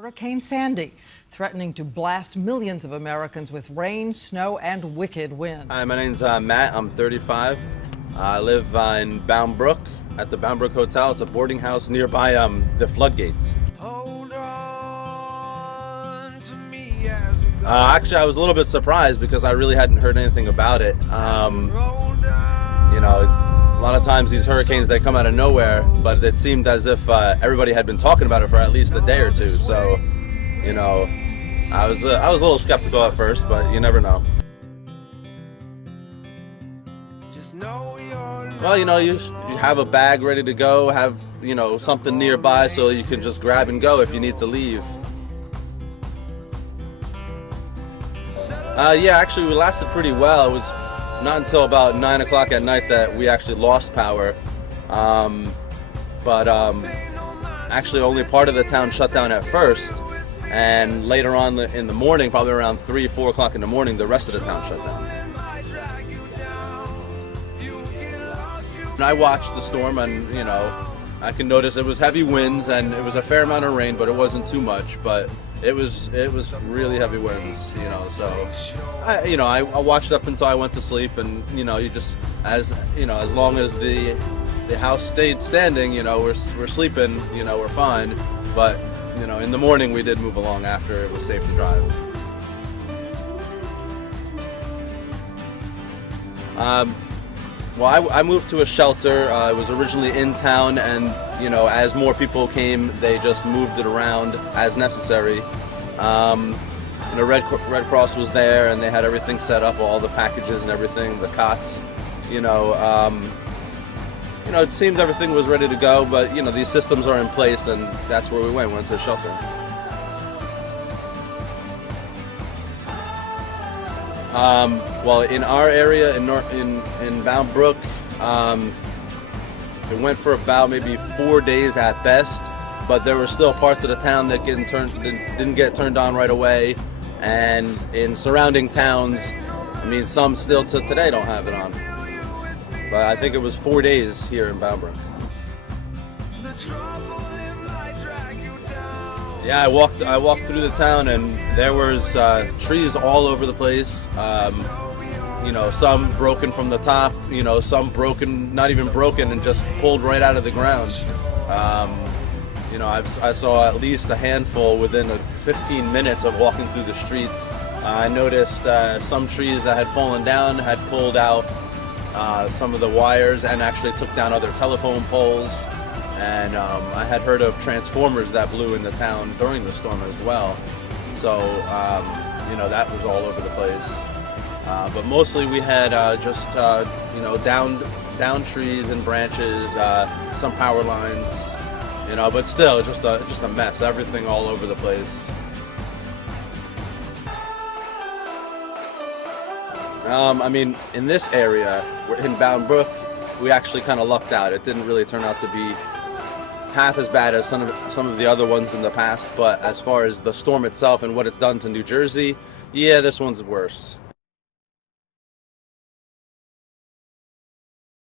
Hurricane Sandy, threatening to blast millions of Americans with rain, snow, and wicked winds. Hi, my name's Matt. I'm 35. I live in Bound Brook at the Bound Brook Hotel. It's a boarding house nearby the floodgates. Hold on to me as we go. Actually, I was a little bit surprised because I really hadn't heard anything about it. You know, a lot of times these hurricanes, they come out of nowhere, but it seemed as if everybody had been talking about it for at least a day or two. So, you know, I was a little skeptical at first, but you never know. Just know you're Well, you know, you have a bag ready to go, have, you know, something nearby so you can just grab and go if you need to leave. Yeah, actually we lasted pretty well. It was not until about 9 o'clock at night that we actually lost power. Actually only part of the town shut down at first, and later on in the morning, probably around 3, 4 o'clock in the morning, the rest of the town shut down. And I watched the storm, and you know, I can notice it was heavy winds and it was a fair amount of rain, but it wasn't too much. But it was really heavy winds, you know. So I watched up until I went to sleep, and you know, as long as the house stayed standing, you know, we're sleeping, you know, we're fine. But you know, in the morning we did move along after it was safe to drive. Well, I moved to a shelter. I was originally in town, and you know, as more people came, they just moved it around as necessary. You know, Red Cross was there, and they had everything set up, all the packages and everything, the cots. You know, it seemed everything was ready to go, but you know, these systems are in place, and that's where we went to the shelter. Well, in our area in Bound Brook, it went for about maybe 4 days at best, but there were still parts of the town that didn't get turned on right away, and in surrounding towns, I mean, some still to today don't have it on. But I think it was 4 days here in Bound Brook. Yeah, I walked through the town, and there was trees all over the place. You know, some broken from the top. You know, some broken, not even broken, and just pulled right out of the ground. You know, I saw at least a handful within 15 minutes of walking through the street. I noticed some trees that had fallen down had pulled out some of the wires and actually took down other telephone poles. And I had heard of transformers that blew in the town during the storm as well. So, you know, that was all over the place. But mostly we had you know, down trees and branches, some power lines, you know, but still just a mess, everything all over the place. I mean, in this area, in Bound Brook, we actually kind of lucked out. It didn't really turn out to be half as bad as some of the other ones in the past, but as far as the storm itself and what it's done to New Jersey, yeah, this one's worse.